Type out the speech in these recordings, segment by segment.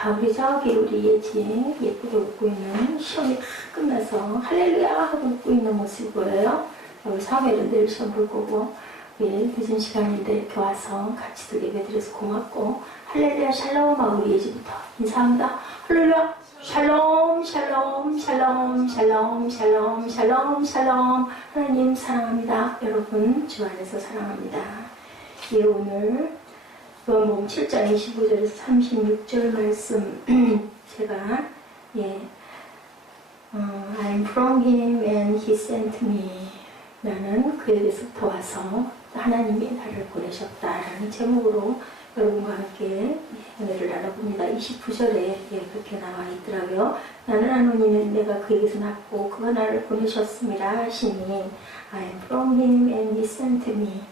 자, 우리 저기 우리 예지 예쁘게 웃고 있는 시험이 다 끝나서 할렐루야 하고 웃고 있는 모습이 보여요. 우리 사회를 내일 시험 볼 거고, 우리 늦은 시간인데 이렇게 와서 같이도 예배드려서 고맙고, 할렐루야 샬롬 하고 우리 예지부터 인사합니다. 할렐루야 샬롬 샬롬 샬롬 샬롬 샬롬 샬롬 샬롬. 하나님 사랑합니다. 여러분 주 안에서 사랑합니다. 예, 오늘 요한복음 7장 25절에서 36절 말씀 제가 I'm from him and he sent me. 나는 그에게서부터 와서 하나님이 나를 보내셨다라는 제목으로 여러분과 함께 은혜를 나눠봅니다. 29절에 그렇게 나와 있더라고요. 나는 아노니는 내가 그에게서 났고 그가 나를 보내셨습니다 하시니 I'm from him and he sent me.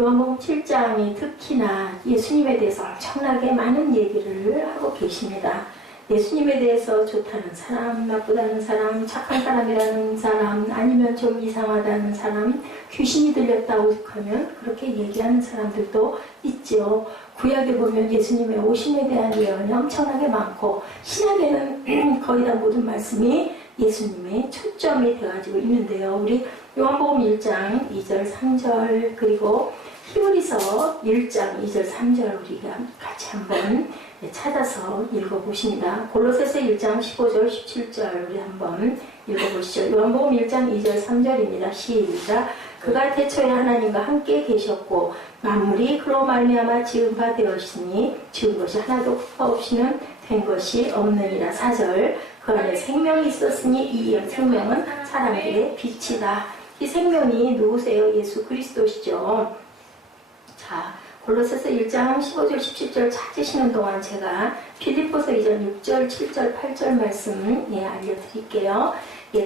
요한복음 7장이 특히나 예수님에 대해서 엄청나게 많은 얘기를 하고 계십니다. 예수님에 대해서 좋다는 사람, 나쁘다는 사람, 착한 사람이라는 사람, 아니면 좀 이상하다는 사람, 귀신이 들렸다고 하면 그렇게 얘기하는 사람들도 있죠. 구약에 보면 예수님의 오심에 대한 예언이 엄청나게 많고, 신약에는 거의 다 모든 말씀이 예수님의 초점이 되어가지고 있는데요. 우리 요한복음 1장 2절 3절 그리고 히브리서 1장 2절 3절 우리가 같이 한번 찾아서 읽어보십니다. 골로새서 1장 15절 17절 우리 한번 읽어보시죠. 요한복음 1장 2절 3절입니다. 시작. 그가 태초에 하나님과 함께 계셨고 만물이 그로 말미암아 지은 바 되었으니 지은 것이 하나도 흠과 없이는 된 것이 없느니라. 4절. 그 안에 생명이 있었으니 이 생명은 사람들의 빛이다. 이 생명이 누구세요? 예수 그리스도시죠. 자, 골로새서 1장 15절 17절 찾으시는 동안 제가 빌립보서 2장 6절 7절 8절 말씀 알려드릴게요.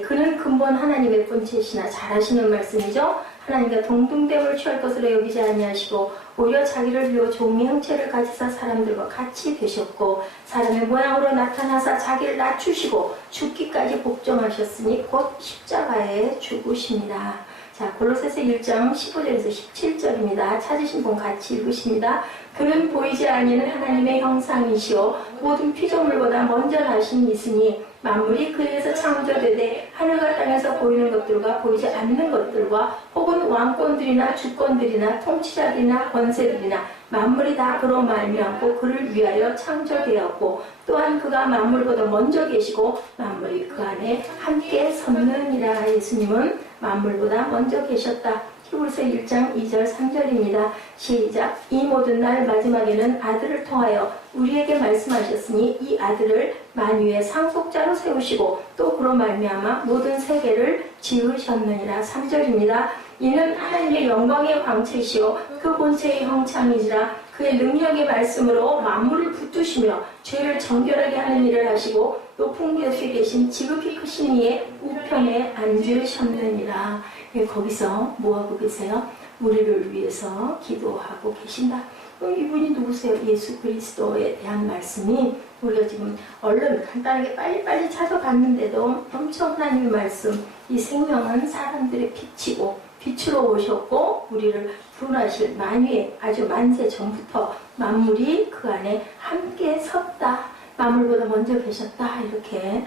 그는 근본 하나님의 본체시나 잘 하시는 말씀이죠. 하나님과 동등됨을 취할 것으로 여기지 아니하시고 오히려 자기를 비워 종의 형체를 가지사 사람들과 같이 되셨고 사람의 모양으로 나타나사 자기를 낮추시고 죽기까지 복종하셨으니 곧 십자가에 죽으십니다. 자, 골로새서 1장 15절에서 17절입니다. 찾으신 분 같이 읽으십니다. 그는 보이지 아니는 하나님의 형상이시오 모든 피조물보다 먼저 나신 이시니 만물이 그에서 창조되되 하늘과 땅에서 보이는 것들과 보이지 않는 것들과 혹은 왕권들이나 주권들이나 통치자들이나 권세들이나 만물이 다 그로 말미암고 그를 위하여 창조되었고 또한 그가 만물보다 먼저 계시고 만물이 그 안에 함께 섰느니라. 예수님은 만물보다 먼저 계셨다. 히브리서 1장 2절 3절입니다. 시작. 이 모든 날 마지막에는 아들을 통하여 우리에게 말씀하셨으니 이 아들을 만유의 상속자로 세우시고 또 그로 말미암아 모든 세계를 지으셨느니라. 3절입니다. 이는 하나님의 영광의 광채시요 그 본체의 형상이니라. 그의 능력의 말씀으로 만물을 붙드시며 죄를 정결하게 하는 일을 하시고 높은 곳에 계신 지극히 크신 이의 우편에 앉으셨느니라. 거기서 뭐하고 계세요? 우리를 위해서 기도하고 계신다. 이분이 누구세요? 예수 그리스도에 대한 말씀이 우리가 지금 얼른 간단하게 빨리빨리 찾아봤는데도 엄청 하나님의 말씀, 이 생명은 사람들의 빛이고 빛으로 오셨고 우리를 구원하실 만유의 아주 만세 전부터 만물이 그 안에 함께 섰다. 만물보다 먼저 계셨다. 이렇게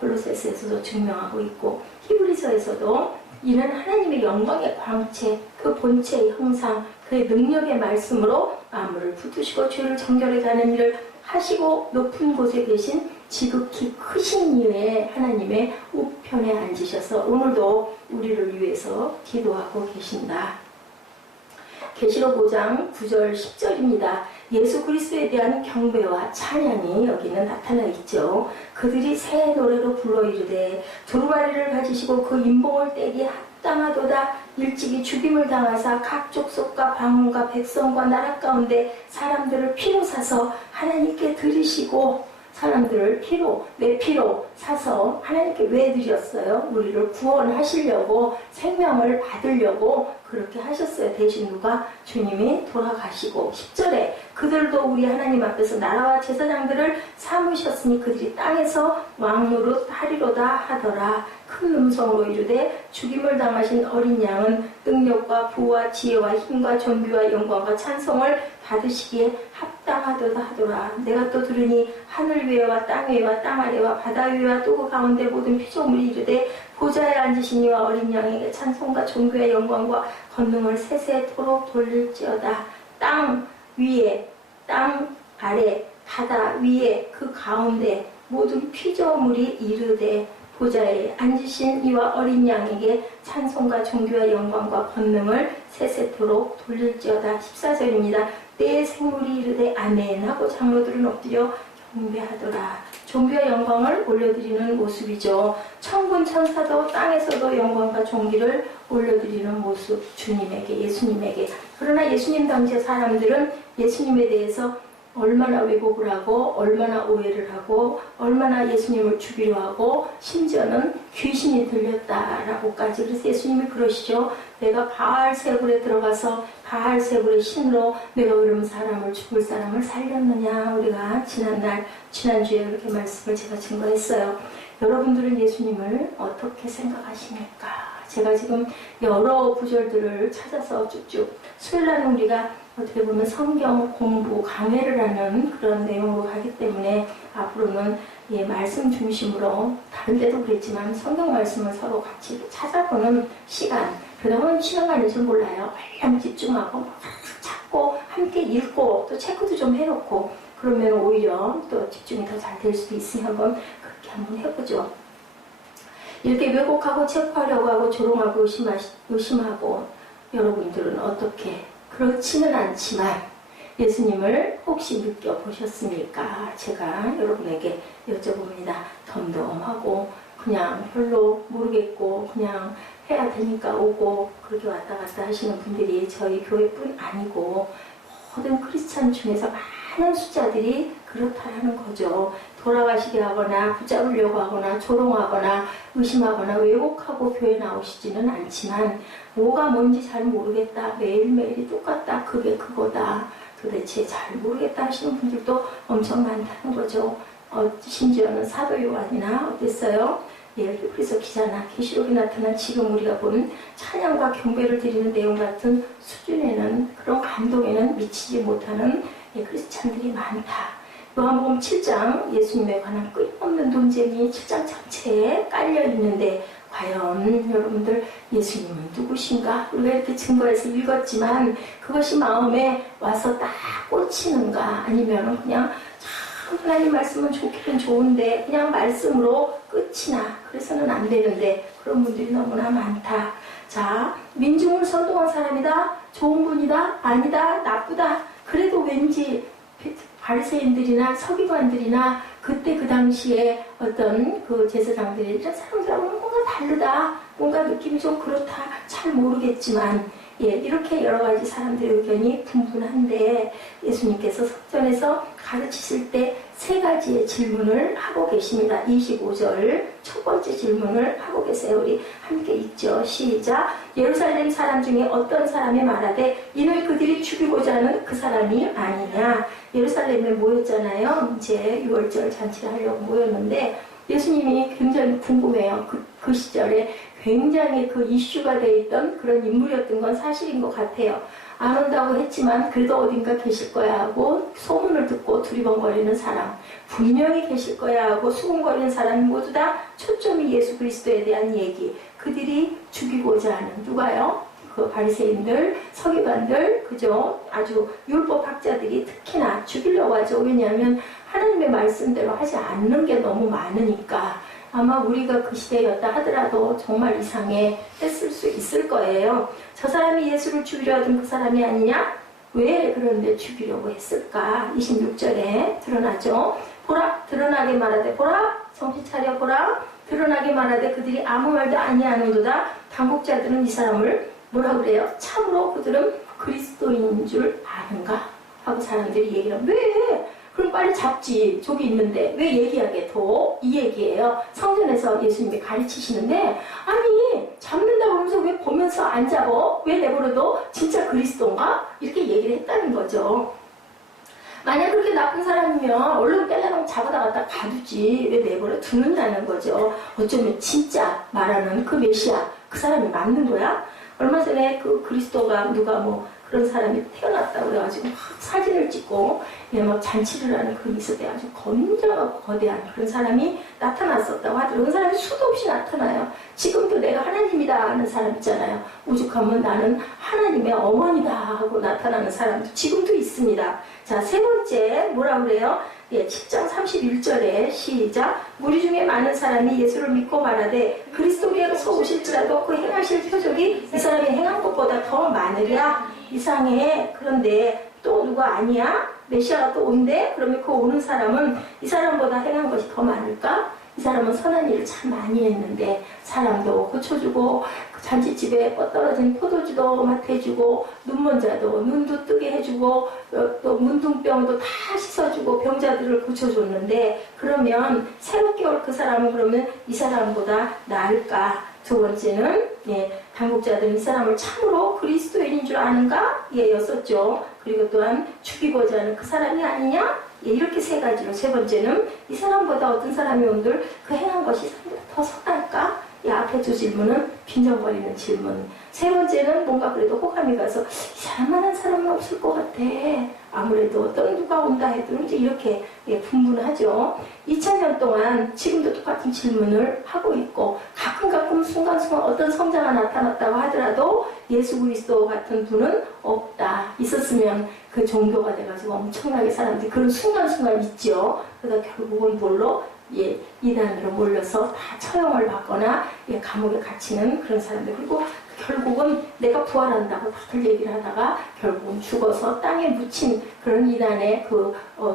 골로새서에서도 증명하고 있고 히브리서에서도 이는 하나님의 영광의 광채, 그 본체의 형상, 그의 능력의 말씀으로 만물을 붙드시고 죄를 정결하게 하는 일을 하시고 높은 곳에 계신 지극히 크신 이의 하나님의 우편에 앉으셔서 오늘도 우리를 위해서 기도하고 계신다. 계시록 5장 9절 10절입니다. 예수 그리스도에 대한 경배와 찬양이 여기는 나타나 있죠. 그들이 새 노래로 불러 이르되 두루마리를 가지시고 그 인봉을 떼기 합당하도다. 일찍이 죽임을 당하사 각 족속과 방언과 백성과 나라 가운데 사람들을 피로 사서 하나님께 드리시고 사람들을 내 피로 사서 하나님께 왜 드렸어요? 우리를 구원하시려고 생명을 받으려고 그렇게 하셨어요. 대신 누가? 주님이 돌아가시고 10절에 그 그들도 우리 하나님 앞에서 나라와 제사장들을 삼으셨으니 그들이 땅에서 왕노릇 하리로다 하더라. 큰 음성으로 이르되 죽임을 당하신 어린 양은 능력과 부와 지혜와 힘과 존귀와 영광과 찬송을 받으시기에 합당하도다 하더라. 내가 또 들으니 하늘 위에와 땅 위에와 땅 아래와 바다 위에와 또 그 가운데 모든 피조물이 이르되 보좌에 앉으신 이와 어린 양에게 찬송과 존귀와 영광과 권능을 세세토록 돌릴지어다. 땅 위에, 땅 아래, 바다 위에, 그 가운데 모든 피조물이 이르되 보좌에 앉으신 이와 어린 양에게 찬송과 존귀와 영광과 권능을 세세토록 돌릴지어다. 14절입니다. 내 생물이 이르되 아멘 하고 장로들은 엎드려 경배하더라. 존귀와 영광을 올려드리는 모습이죠. 천군 천사도 땅에서도 영광과 존귀를 올려드리는 모습, 주님에게, 예수님에게. 그러나 예수님 당시의 사람들은 예수님에 대해서 얼마나 왜곡을 하고 얼마나 오해를 하고 얼마나 예수님을 죽이려 하고 심지어는 귀신이 들렸다라고까지. 그래서 예수님이 그러시죠. 내가 바알세불에 들어가서 바알세불의 신으로 내가 그럼 사람을 죽을 사람을 살렸느냐. 우리가 지난주에 그렇게 말씀을 제가 증거했어요. 여러분들은 예수님을 어떻게 생각하십니까? 제가 지금 여러 구절들을 찾아서 쭉쭉 수요일날은 우리가 어떻게 보면 성경 공부 강해를 하는 그런 내용으로 가기 때문에 앞으로는 말씀 중심으로 다른 데도 그랬지만 성경 말씀을 서로 같이 찾아보는 시간. 그러다 보면 시간 가는 줄 몰라요. 말랑 집중하고 찾고 함께 읽고 또 체크도 좀 해놓고 그러면 오히려 또 집중이 더 잘 될 수도 있으니 그렇게 한번 해보죠. 이렇게 왜곡하고 체크하려고 하고 조롱하고 의심하고 여러분들은 어떻게? 그렇지는 않지만 예수님을 혹시 느껴보셨습니까? 제가 여러분에게 여쭤봅니다. 덤덤하고 그냥 별로 모르겠고 그냥 해야 되니까 오고 그렇게 왔다 갔다 하시는 분들이 저희 교회뿐 아니고 모든 크리스찬 중에서 많은 숫자들이 그렇다라는 거죠. 돌아가시게 하거나 붙잡으려고 하거나 조롱하거나 의심하거나 왜곡하고 교회 나오시지는 않지만 뭐가 뭔지 잘 모르겠다. 매일매일이 똑같다. 그게 그거다. 도대체 잘 모르겠다 하시는 분들도 엄청 많다는 거죠. 심지어는 사도 요한이나 어땠어요? 그래서 기자나 계시록에 나타난 지금 우리가 본 찬양과 경배를 드리는 내용 같은 수준에는 그런 감동에는 미치지 못하는 크리스찬들이 많다. 요한복음 7장 예수님에 관한 끊임없는 논쟁이 7장 전체에 깔려있는데 과연 여러분들 예수님은 누구신가? 우리가 이렇게 증거해서 읽었지만 그것이 마음에 와서 딱 꽂히는가? 아니면 그냥 참 하나님 말씀은 좋기는 좋은데 그냥 말씀으로 끝이나 그래서는 안 되는데 그런 분들이 너무나 많다. 자, 민중을 선동한 사람이다? 좋은 분이다? 아니다? 나쁘다? 그래도 왠지 바리새인들이나 서기관들이나 그때 그 당시에 어떤 그 제사장들이 이런 사람들하고는 뭔가 다르다, 뭔가 느낌이 좀 그렇다, 잘 모르겠지만 이렇게 여러 가지 사람들의 의견이 분분한데 예수님께서 성전에서 가르치실 때 세 가지의 질문을 하고 계십니다. 25절 첫 번째 질문을 하고 계세요. 우리 함께 읽죠. 시작. 예루살렘 사람 중에 어떤 사람이 말하되 이는 그들이 죽이고자 하는 그 사람이 아니냐. 예루살렘에 모였잖아요. 이제 6월절 잔치를 하려고 모였는데 예수님이 굉장히 궁금해요. 그 시절에 굉장히 그 이슈가 돼 있던 그런 인물이었던 건 사실인 것 같아요. 안 온다고 했지만 그래도 어딘가 계실 거야 하고 소문을 듣고 두리번거리는 사람, 분명히 계실 거야 하고 수군거리는 사람 모두 다 초점이 예수 그리스도에 대한 얘기. 그들이 죽이고자 하는 누가요? 그 바리새인들, 서기관들, 그죠? 아주 율법학자들이 특히나 죽이려고 하죠. 왜냐하면 하나님의 말씀대로 하지 않는 게 너무 많으니까. 아마 우리가 그 시대였다 하더라도 정말 이상해 했을 수 있을 거예요. 저 사람이 예수를 죽이려 하던 그 사람이 아니냐? 왜 그런데 죽이려고 했을까? 26절에 드러나죠. 보라, 드러나게 말하되 보라, 정신 차려 보라, 드러나게 말하되 그들이 아무 말도 아니하는도다. 당국자들은 이 사람을 뭐라 그래요? 참으로 그들은 그리스도인 줄 아는가? 하고 사람들이 얘기를 하면 왜? 그럼 빨리 잡지. 저기 있는데 왜 얘기하게 더? 이 얘기예요. 성전에서 예수님이 가르치시는데 아니 잡는다고 그러면서 왜 보면서 안 잡어? 왜 내버려둬? 진짜 그리스도인가? 이렇게 얘기를 했다는 거죠. 만약 그렇게 나쁜 사람이면 얼른 떼려면 잡아다 갖다 가두지 왜 내버려 두느냐는 거죠. 어쩌면 진짜 말하는 그 메시아 그 사람이 맞는 거야? 얼마 전에 그 그리스도가 누가 뭐 그런 사람이 태어났다고 그래가지고 막 사진을 찍고 막 잔치를 하는 그런 있었대. 아주 건장하고 거대한 그런 사람이 나타났었다고 하더라고요. 그런 사람이 수도 없이 나타나요. 지금도 내가 하나님이다 하는 사람 있잖아요. 오죽하면 나는 하나님의 어머니다 하고 나타나는 사람도 지금도 있습니다. 자, 세 번째 뭐라 그래요? 7장 31절에 시작. 무리 중에 많은 사람이 예수를 믿고 말하되 그리스도께서 오실지라도 그 행하실 표적이 이 사람이 행한 것보다 더 많으랴. 이상해. 그런데 또 누가 아니야? 메시아가 또 온대? 그러면 그 오는 사람은 이 사람보다 행한 것이 더 많을까? 이 사람은 선한 일을 참 많이 했는데 사람도 고쳐주고 잔치집에 떨어진 포도주도 맡아주고 눈먼 자도 눈도 뜨게 해주고 또 문둥병도 다 씻어주고 병자들을 고쳐줬는데 그러면 새롭게 올 그 사람은 그러면 이 사람보다 나을까? 두 번째는 당국자들은 이 사람을 참으로 그리스도인인 줄 아는가? 였었죠. 그리고 또한 죽이고자 하는 그 사람이 아니냐? 이렇게 세 가지로. 세 번째는 이 사람보다 어떤 사람이 온들 그 행한 것이 더 선할까? 앞에 두 질문은 빈정거리는 질문. 세 번째는 뭔가 그래도 호감이 가서 이 사람만한 사람은 없을 것 같아. 아무래도 어떤 누가 온다 해도 이제 이렇게 분분하죠. 2000년 동안 지금도 똑같은 질문을 하고 있고 가끔 순간순간 어떤 성자가 나타났다고 하더라도 예수 그리스도 같은 분은 없다. 있었으면 그 종교가 돼가지고 엄청나게 사람들이 그런 순간순간 있죠. 그러다 결국은 뭘로? 이단으로 몰려서 다 처형을 받거나 감옥에 갇히는 그런 사람들. 그리고 결국은 내가 부활한다고 다들 얘기를 하다가 결국은 죽어서 땅에 묻힌 그런 이단의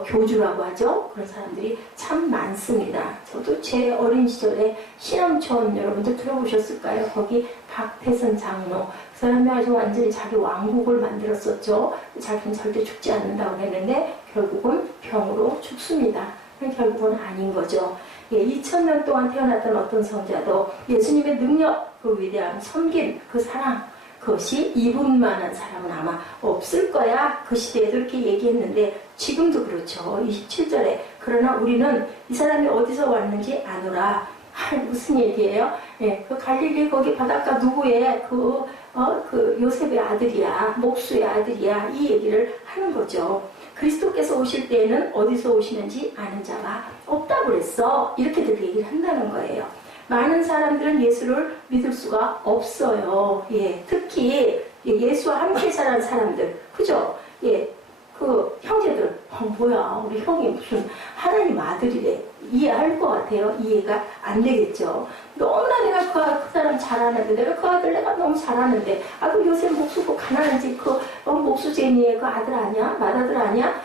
교주라고 하죠. 그런 사람들이 참 많습니다. 저도 제 어린 시절에 신암촌 여러분들 들어보셨을까요? 거기 박태선 장로. 그 사람이 아주 완전히 자기 왕국을 만들었었죠. 자기는 절대 죽지 않는다고 했는데 결국은 병으로 죽습니다. 결국은 아닌 거죠. 2000년 동안 태어났던 어떤 성자도 예수님의 능력, 그 위대한 섬김, 그 사랑, 그것이 이분만한 사람은 아마 없을 거야. 그 시대에도 이렇게 얘기했는데 지금도 그렇죠. 27절에 그러나 우리는 이 사람이 어디서 왔는지 아노라. 무슨 얘기예요? 그 갈릴리 거기 바닷가 누구의 그 요셉의 아들이야, 목수의 아들이야, 이 얘기를 하는 거죠. 그리스도께서 오실 때에는 어디서 오시는지 아는 자가 없다고 그랬어. 이렇게들 얘기를 한다는 거예요. 많은 사람들은 예수를 믿을 수가 없어요. 특히 예수와 함께 살아온 사람들, 그죠? 그 형제들, 뭐야, 우리 형이 무슨 하나님 아들이래. 이해할 것 같아요. 이해가 안 되겠죠. 너무나 내가 그 사람 잘하는데, 내가 그 아들 내가 너무 잘하는데, 그 요새 목수고 가난한지 목수쟁이의 그 아들 아니야? 맏아들 아니야?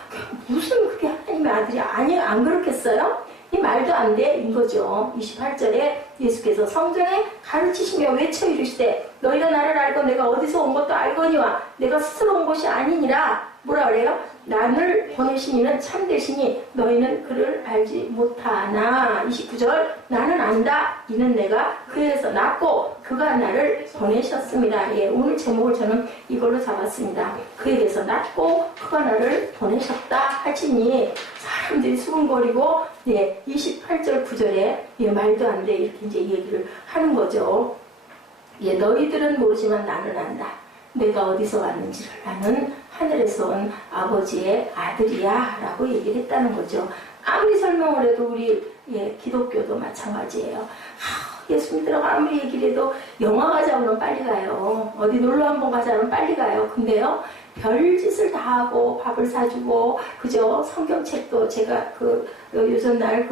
무슨 그게 하나님의 아들이 아니야? 안 그렇겠어요? 이 말도 안 돼, 인 거죠. 28절에 예수께서 성전에 가르치시며 외쳐 이르시되 너희가 나를 알고 내가 어디서 온 것도 알거니와 내가 스스로 온 것이 아니니라. 뭐라 그래요? 나를 보내신 이는 참되시니 너희는 그를 알지 못하나. 29절 나는 안다. 이는 내가 그에서 낳고 그가 나를 보내셨습니다. 오늘 제목을 저는 이걸로 잡았습니다. 그에게서 낳고 그가 나를 보내셨다 하시니 사람들이 수군거리고 28절 9절에 말도 안 돼 이렇게 이제 얘기를 하는 거죠. 너희들은 모르지만 나는 안다. 내가 어디서 왔는지를 나는 하늘에서 온 아버지의 아들이야 라고 얘기를 했다는 거죠. 아무리 설명을 해도 우리 기독교도 마찬가지예요. 예수 믿으라고 아무리 얘기를 해도 영화 가자고는 빨리 가요. 어디 놀러 한번 가자면 빨리 가요. 근데요 별짓을 다 하고 밥을 사주고 그죠? 성경책도 제가 요즘날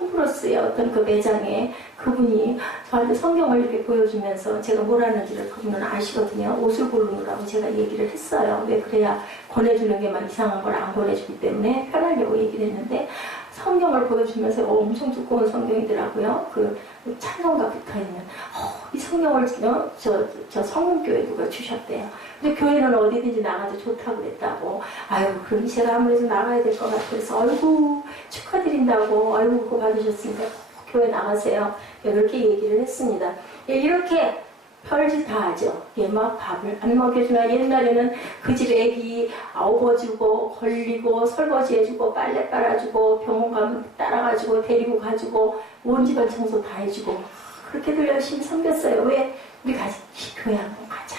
홈플러스의 어떤 그 매장에 그분이 저한테 성경을 이렇게 보여주면서 제가 뭘 하는지를 그분은 아시거든요. 옷을 고르느라고 제가 얘기를 했어요. 왜 그래야 권해주는 게 막 이상한 걸 안 권해주기 때문에 편하려고 얘기를 했는데 성경을 보여주면서 엄청 두꺼운 성경이더라고요. 그 찬송가 붙어있는 이 성경을 저 성문교회 누가 주셨대요. 근데 교회는 어디든지 나가도 좋다고 그랬다고. 그럼 제가 아무래도 나가야 될 것 같아서 아이고 축하드린다고 아이고 그거 받으셨으니까 교회 나가세요. 이렇게 얘기를 했습니다. 이렇게 별짓 다 하죠. 예, 막 밥을 안 먹여주나 옛날에는 그 집 애기 업어주고 걸리고 설거지해주고 빨래 빨아주고 병원 가면 따라가지고 데리고 가지고 온 집안 청소 다 해주고 그렇게들 열심히 섬겼어요. 왜? 우리 같이 교회 한번 가자.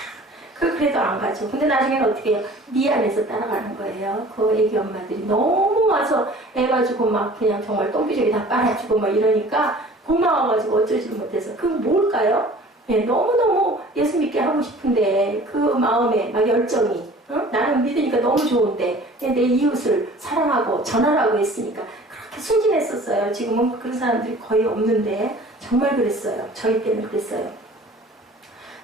그래도 안 가죠. 근데 나중에는 어떻게 해요? 미안해서 따라가는 거예요. 그 애기 엄마들이 너무 와서 애 가지고 막 그냥 정말 똥비저기 다 빨아주고 막 이러니까 고마워가지고 어쩌지를 못해서. 그거 뭘까요? 네, 너무너무 예수 믿게 하고 싶은데 그 마음에 막 열정이 나는 믿으니까 너무 좋은데 내 이웃을 사랑하고 전하라고 했으니까 그렇게 순진했었어요. 지금은 그런 사람들이 거의 없는데 정말 그랬어요. 저희 때는 그랬어요.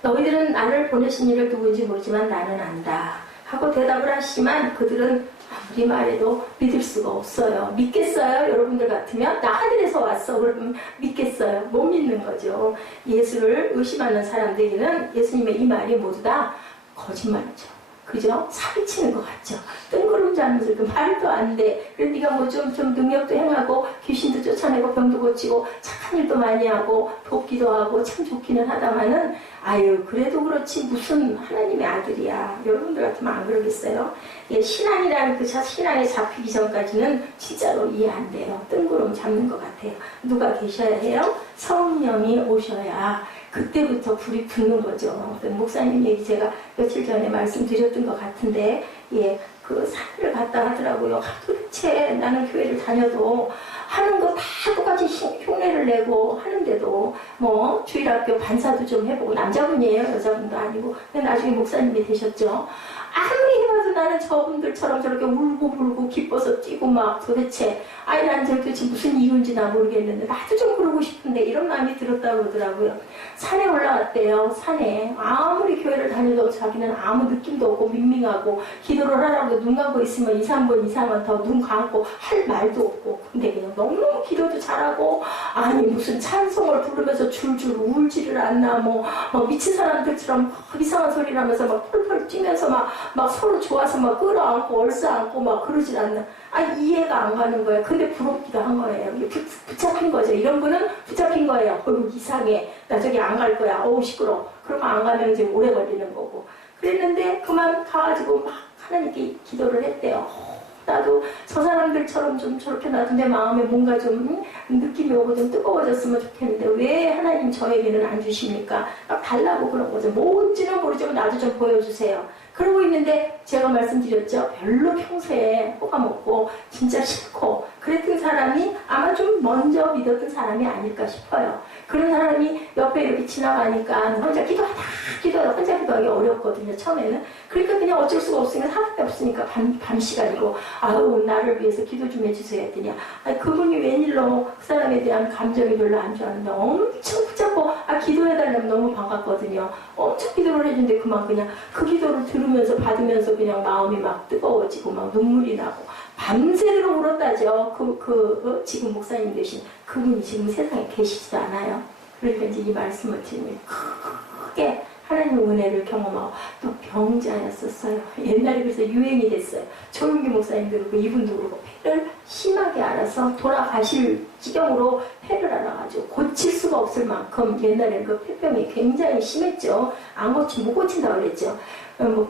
너희들은 나를 보내신 이를 누구인지 모르지만 나는 안다 하고 대답을 하시지만 그들은 아무리 말해도 믿을 수가 없어요. 믿겠어요? 여러분들 같으면 나 하늘에서 왔어 그러면 믿겠어요? 못 믿는 거죠. 예수를 의심하는 사람들에게는 예수님의 이 말이 모두 다 거짓말이죠. 그죠? 사기치는 것 같죠. 뜬구름 잡는 소리 말도 안 돼. 그래서 네가 뭐 좀 능력도 행하고 귀신도 쫓아내고 병도 고치고 착한 일도 많이 하고 돕기도 하고 참 좋기는 하다마는 아유 그래도 그렇지 무슨 하나님의 아들이야. 여러분들 같으면 안 그러겠어요? 예, 신앙이라는 그 신앙에 잡히기 전까지는 진짜로 이해 안 돼요. 뜬구름 잡는 것 같아요. 누가 계셔야 해요? 성령이 오셔야 그때부터 불이 붙는 거죠. 목사님 얘기 제가 며칠 전에 말씀드렸던 것 같은데, 예, 그 산을 갔다 하더라고요. 도대체 나는 교회를 다녀도 하는 거 다 똑같이 흉내를 내고 하는데도 뭐 주일학교 반사도 좀 해보고 남자분이에요. 여자분도 아니고. 근데 나중에 목사님이 되셨죠. 아무리 해봐도 나는 저분들처럼 저렇게 울고 불고 기뻐서 뛰고 막 도대체 아니 난 도대체 무슨 이유인지 나 모르겠는데 나도 좀 그러고 싶은데 이런 마음이 들었다고 그러더라고요. 산에 올라갔대요. 산에 아무리 교회를 다녀도 자기는 아무 느낌도 없고 밍밍하고 기도를 하라고 눈 감고 있으면 2, 3번 이상은 더 눈 감고 할 말도 없고 근데 그냥 너무너무 기도도 잘하고 아니 무슨 찬송을 부르면서 줄줄 울지를 않나 뭐 미친 사람들처럼 이상한 소리를 하면서 막 펄펄 뛰면서 막 서로 좋아서 막 끌어안고 얼싸안고 막 그러질 않나. 이해가 안 가는 거예요. 근데 부럽기도 한 거예요. 붙잡힌 거죠. 이런 분은 붙잡힌 거예요. 이상해. 나 저기 안 갈 거야. 어우 시끄러. 그러면 안 가면 이제 오래 걸리는 거고. 그랬는데 그만 가가지고 막 하나님께 기도를 했대요. 나도 저 사람들처럼 좀 저렇게 나도 내 마음에 뭔가 좀 느낌이 오고 좀 뜨거워졌으면 좋겠는데 왜 하나님 저에게는 안 주십니까? 막 달라고 그런 거죠. 뭔지는 모르지만 나도 좀 보여주세요. 그러고 있는데 제가 말씀드렸죠. 별로 평소에 호감없고 진짜 싫고 그랬던 사람이 아마 좀 먼저 믿었던 사람이 아닐까 싶어요. 그런 사람이 옆에 이렇게 지나가니까 혼자 혼자 기도하기 어렵거든요. 처음에는. 그러니까 그냥 어쩔 수가 없으니까 사람이 없으니까 밤 시간이고 아우 나를 위해서 기도 좀 해주세요 했더니 그분이 웬일로 그 사람에 대한 감정이 별로 안 좋았는데 엄청 붙잡고 기도해달라면 너무 반갑거든요. 엄청 기도를 해준데 그만 그냥 그 기도를 들으면서 받으면서 그냥 마음이 막 뜨거워지고 막 눈물이 나고 밤새도록 울었다죠. 지금 목사님 되신 그분이 지금 세상에 계시지도 않아요. 그러니까 이제 이 말씀을 드리면 크게 하나님의 은혜를 경험하고 또 병자였었어요. 옛날에 그래서 유행이 됐어요. 조용기 목사님도 그렇고 이분도 그렇고 폐를 심하게 알아서 돌아가실 지경으로 폐를 알아가지고 고칠 수가 없을 만큼 옛날에는 그 폐병이 굉장히 심했죠. 안 고치면 못 고친다고 그랬죠. 너무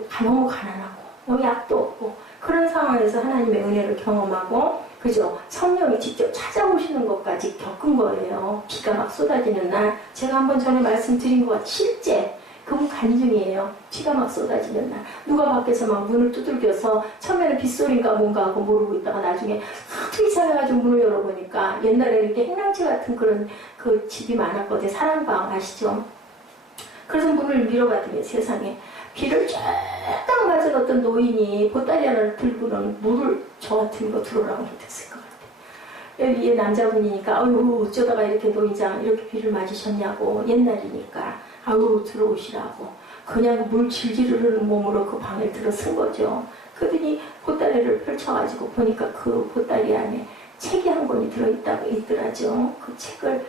가난하고 약도 없고 그런 상황에서 하나님의 은혜를 경험하고 그죠? 성령이 직접 찾아오시는 것까지 겪은 거예요. 비가 막 쏟아지는 날 제가 한번 전에 말씀드린 것 같아요. 실제 그분 간증이에요. 비가 막 쏟아지는 날 누가 밖에서 막 문을 두들겨서 처음에는 빗소리인가 뭔가 하고 모르고 있다가 나중에 하도 이상해가지고 문을 열어보니까 옛날에 이렇게 행랑채 같은 그런 그 집이 많았거든요. 사랑방 아시죠? 그래서 문을 밀어봤더니 세상에 비를 쫙 맞은 어떤 노인이 보따리 하나를 들고는 물을 저 같은 거 들어오라고 못했을 것 같아요. 여기에 남자분이니까 아유 어쩌다가 이렇게 노인장 이렇게 비를 맞으셨냐고 옛날이니까 아유 들어오시라고 그냥 물 질질 흐르는 몸으로 그 방에 들어선 거죠. 그러더니 보따리를 펼쳐가지고 보니까 그 보따리 안에 책이 한 권이 들어있다고 있더라죠. 그 책을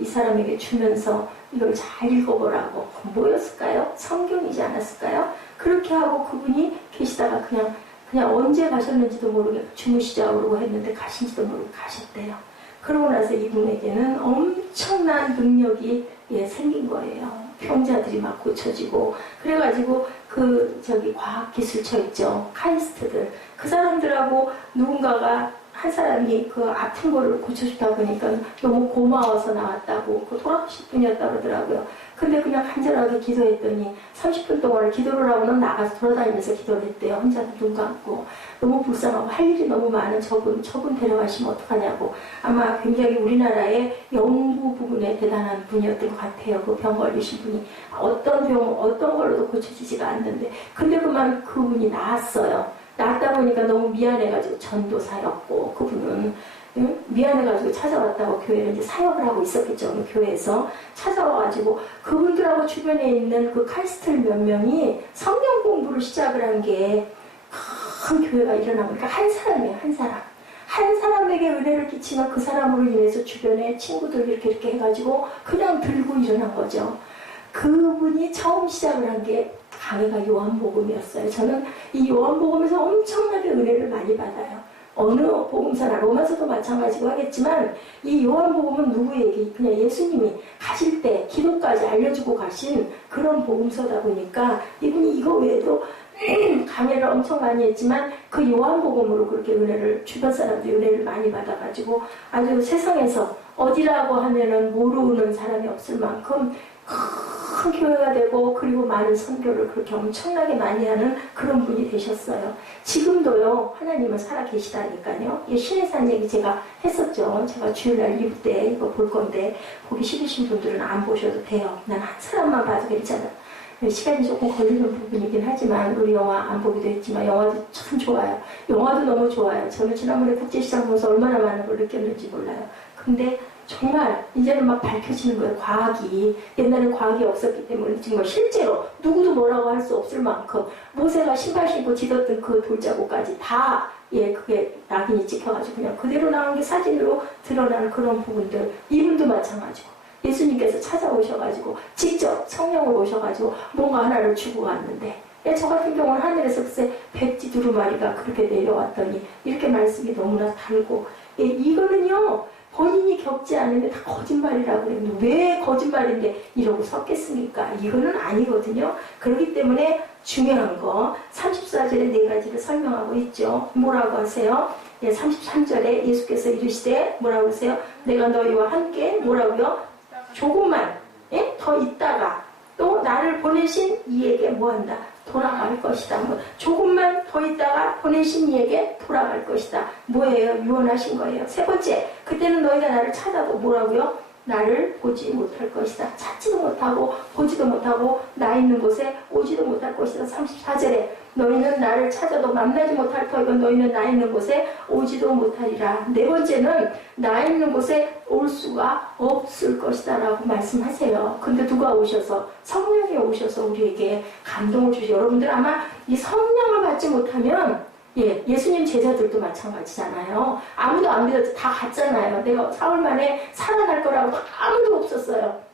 이 사람에게 주면서 이걸 잘 읽어보라고. 뭐였을까요? 성경이지 않았을까요? 그렇게 하고 그분이 계시다가 그냥 언제 가셨는지도 모르게 주무시자고 그러고 했는데 가신지도 모르게 가셨대요. 그러고 나서 이분에게는 엄청난 능력이 생긴 거예요. 병자들이 막 고쳐지고 그래가지고 그 과학기술처 있죠. 카이스트들 그 사람들하고 누군가가 한 사람이 그 아픈 거를 고쳐주다 보니까 너무 고마워서 나왔다고 그 돌아가실 분이었다고 그러더라고요. 근데 그냥 간절하게 기도했더니 30분 동안을 기도를 하고는 나가서 돌아다니면서 기도를 했대요. 혼자 눈 감고 너무 불쌍하고 할 일이 너무 많은 저분 데려가시면 어떡하냐고. 아마 굉장히 우리나라의 연구 부분에 대단한 분이었던 것 같아요. 그 병 걸리신 분이 어떤 걸로도 고쳐지지가 않는데 근데 그분이 나았어요. 나았다 보니까 너무 미안해가지고 전도사였고 그분은 미안해가지고 찾아왔다고 교회를 이제 사역을 하고 있었겠죠. 교회에서 찾아와가지고 그분들하고 주변에 있는 그 카이스트들 몇 명이 성경 공부를 시작을 한 게 큰 교회가 일어나니까 한 사람이에요. 한 사람에게 은혜를 끼치면 그 사람으로 인해서 주변에 친구들 이렇게 해가지고 그냥 들고 일어난 거죠. 그분이 처음 시작을 한 게 강의가 요한복음이었어요. 저는 이 요한복음에서 엄청나게 은혜를 많이 받아요. 어느 복음서나 로마서도 마찬가지고 하겠지만 이 요한복음은 누구에게 그냥 예수님이 가실 때 기도까지 알려주고 가신 그런 복음서다 보니까 이분이 이거 외에도 강의를 엄청 많이 했지만 그 요한복음으로 그렇게 주변 사람들이 은혜를 많이 받아가지고 아주 세상에서 어디라고 하면은 모르는 사람이 없을 만큼 큰 교회가 되고 그리고 많은 선교를 그렇게 엄청나게 많이 하는 그런 분이 되셨어요. 지금도요 하나님은 살아계시다니까요. 이 신의 산 얘기 제가 했었죠. 제가 주일날 2부 때 이거 볼 건데 보기 싫으신 분들은 안 보셔도 돼요. 난 한 사람만 봐도 괜찮아. 시간이 조금 걸리는 부분이긴 하지만 우리 영화 안 보기도 했지만 영화도 참 좋아요. 영화도 너무 좋아요. 저는 지난번에 국제시장 보면서 얼마나 많은 걸 느꼈는지 몰라요. 근데 정말 이제는 막 밝혀지는 거예요. 과학이. 옛날엔 과학이 없었기 때문에 정말 실제로 누구도 뭐라고 할 수 없을 만큼 모세가 신발 신고 지었던 그 돌자국까지 다 그게 낙인이 찍혀가지고 그냥 그대로 나온 게 사진으로 드러나는 그런 부분들. 이분도 마찬가지고 예수님께서 찾아오셔가지고 직접 성령을 오셔가지고 뭔가 하나를 주고 왔는데 저 같은 경우는 하늘에서 글쎄 백지 두루마리가 그렇게 내려왔더니 이렇게 말씀이 너무나 달고 이거는요 본인이 겪지 않으면 다 거짓말이라고 해요. 왜 거짓말인데 이러고 섰겠습니까? 이거는 아니거든요. 그렇기 때문에 중요한 거 34절에 네 가지를 설명하고 있죠. 뭐라고 하세요? 33절에 예수께서 이르시되 뭐라고 하세요? 내가 너희와 함께 뭐라고요? 조금만 더 있다가 또 나를 보내신 이에게 뭐한다? 돌아갈 것이다. 조금만 더 있다가 보내신 이에게 돌아갈 것이다. 뭐예요? 유언하신 거예요. 세 번째, 그때는 너희가 나를 찾아도 뭐라고요? 나를 보지 못할 것이다. 찾지도 못하고 보지도 못하고 나 있는 곳에 오지도 못할 것이다. 34절에 너희는 나를 찾아도 만나지 못할 터이고 너희는 나 있는 곳에 오지도 못하리라. 네 번째는 나 있는 곳에 올 수가 없을 것이다 라고 말씀하세요. 근데 누가 오셔서? 성령이 오셔서 우리에게 감동을 주시죠. 여러분들 아마 이 성령을 받지 못하면 예수님 제자들도 마찬가지잖아요. 아무도 안 믿었죠. 다 갔잖아요. 내가 사흘 만에 살아날 거라고 아무도 없었어요.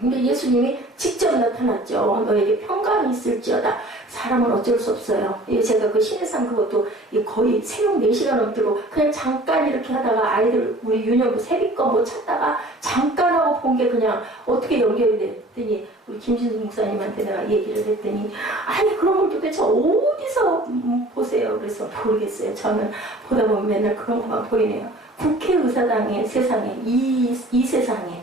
근데 예수님이 직접 나타났죠. 너에게 평강이 있을지어다. 사람은 어쩔 수 없어요. 제가 그 신의 산 그것도 거의 새벽 4시간 넘도록 그냥 잠깐 이렇게 하다가 아이들 우리 유년부 세비권 뭐 찾다가 잠깐 하고 본 게 그냥 어떻게 연결이 됐더니 우리 김진수 목사님한테 내가 얘기를 했더니 아니 그런 걸 도대체 어디서 보세요. 그래서 모르겠어요. 저는 보다 보면 맨날 그런 것만 보이네요. 국회의사당의 세상에 이 세상에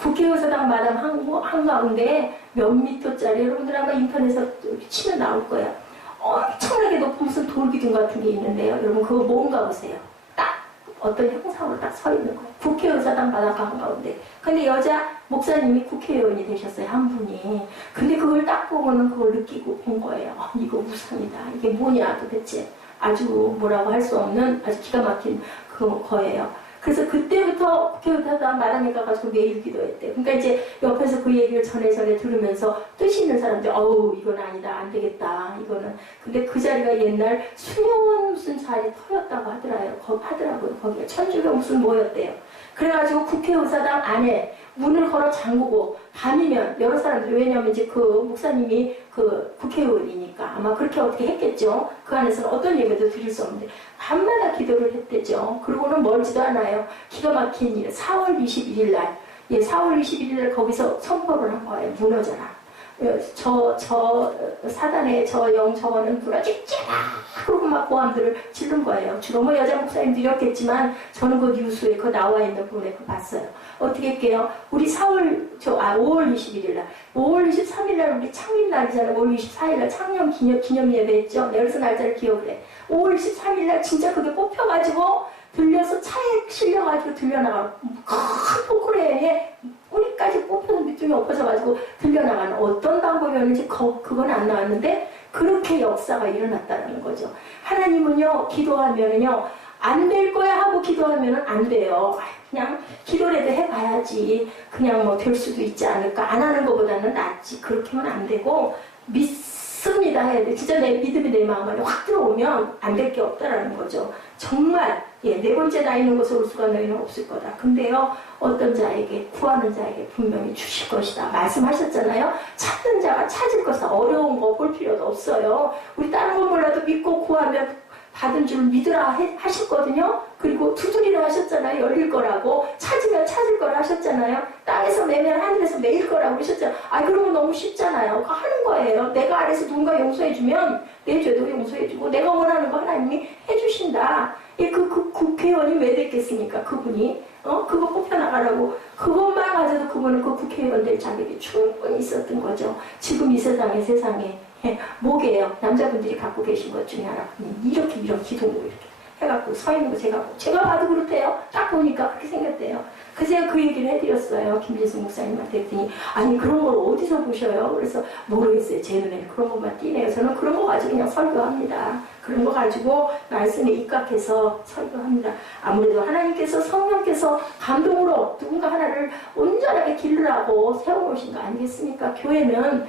국회의사당 마당 한가운데 몇 미터짜리 여러분들 아마 인터넷에 치면 나올 거야. 엄청나게 높은 무슨 돌기둥 같은 게 있는데요. 여러분 그거 뭔가 보세요. 딱 어떤 형상으로 딱 서 있는 거예요. 국회의사당 마당 한가운데. 근데 여자 목사님이 국회의원이 되셨어요. 한 분이. 근데 그걸 딱 보고는 그걸 느끼고 본 거예요. 이거 우상이다. 이게 뭐냐 도대체. 아주 뭐라고 할 수 없는 아주 기가 막힌 거예요. 그래서 그때부터 국회의사당 마당에 가가지고 매일 기도했대요. 그러니까 이제 옆에서 그 얘기를 전에 들으면서 뜻이 있는 사람들, 이건 아니다, 안 되겠다, 이거는. 근데 그 자리가 옛날 수녀원 무슨 자리 터였다고 하더라고요. 거기가 천주교 무슨 뭐였대요. 그래가지고 국회의사당 안에 문을 걸어 잠그고 밤이면 여러 사람들이 왜냐면 이제 그 목사님이 그 국회의원이니까 아마 그렇게 어떻게 했겠죠. 그 안에서는 어떤 예배도 드릴 수 없는데 밤마다 기도를 했대죠. 그리고는 멀지도 않아요. 기가 막힌 일 4월 21일 날 예, 4월 21일 거기서 선포를 한 거예요. 무너져라. 저 사단의 저 영 저거는 무너질지라. 그러고 막 고함들을 지른 거예요. 주로 뭐 여자 목사님들이었겠지만 저는 그 뉴스에 그 나와 있는 부분에 그 봤어요. 어떻게 할게요? 우리 5월 21일 날, 5월 23일 날 우리 창립날이잖아요. 5월 24일 날 창녕 기념 예배 했죠. 내가 그래서 날짜를 기억을 해. 5월 23일 날 진짜 그게 뽑혀가지고 들려서 차에 실려가지고 들려나가고 큰 포크레인에 뿌리까지 뽑혀서 밑둥이 엎어져가지고 들려나가는 어떤 방법이었는지 그건 안 나왔는데 그렇게 역사가 일어났다는 거죠. 하나님은요 기도하면은요 안 될 거야 하고 기도하면은 안 돼요. 그냥 기도라도 해봐야지 그냥 뭐 될 수도 있지 않을까. 안 하는 것보다는 낫지. 그렇게 하면 안 되고 믿습니다 해야 돼. 진짜 내 믿음이 내 마음 안에 확 들어오면 안 될 게 없다라는 거죠. 정말 네 번째 나 있는 곳에 올 수가 너희는 없을 거다. 근데요 어떤 자에게 구하는 자에게 분명히 주실 것이다 말씀하셨잖아요. 찾는 자가 찾을 것이다. 어려운 거 볼 필요도 없어요. 우리 다른 거 몰라도 믿고 구하면 받은 줄 믿으라 하셨거든요. 그리고 두드리라 하셨잖아요. 열릴 거라고. 찾으면 찾을 거라 하셨잖아요. 땅에서 매면 하늘에서 매일 거라고 하셨잖아요. 그런 거 너무 쉽잖아요. 그거 하는 거예요. 내가 아래서 누군가 용서해주면 내 죄도 용서해주고 내가 원하는 거 하나님이 해주신다. 그 국회의원이 왜 됐겠습니까? 그분이 그거 뽑혀나가라고 그것만 가져도 그분은 그 국회의원 될 자격이 충분히 있었던 거죠. 지금 이 세상에 뭐게요? 남자분들이 갖고 계신 것 중에 하나 이렇게 기도로 이렇게 해갖고 서 있는 거 제가 봐도 그렇대요. 딱 보니까 그렇게 생겼대요. 그래서 제가 그 얘기를 해드렸어요. 김진숙 목사님한테 했더니 아니 그런 걸 어디서 보셔요? 그래서 모르겠어요. 제 눈에 그런 것만 띄네요. 저는 그런 거 가지고 그냥 설교합니다. 그런 거 가지고 말씀에 입각해서 설교합니다. 아무래도 하나님께서 성령께서 감동으로 누군가 하나를 온전하게 기르라고 세워놓으신 거 아니겠습니까? 교회는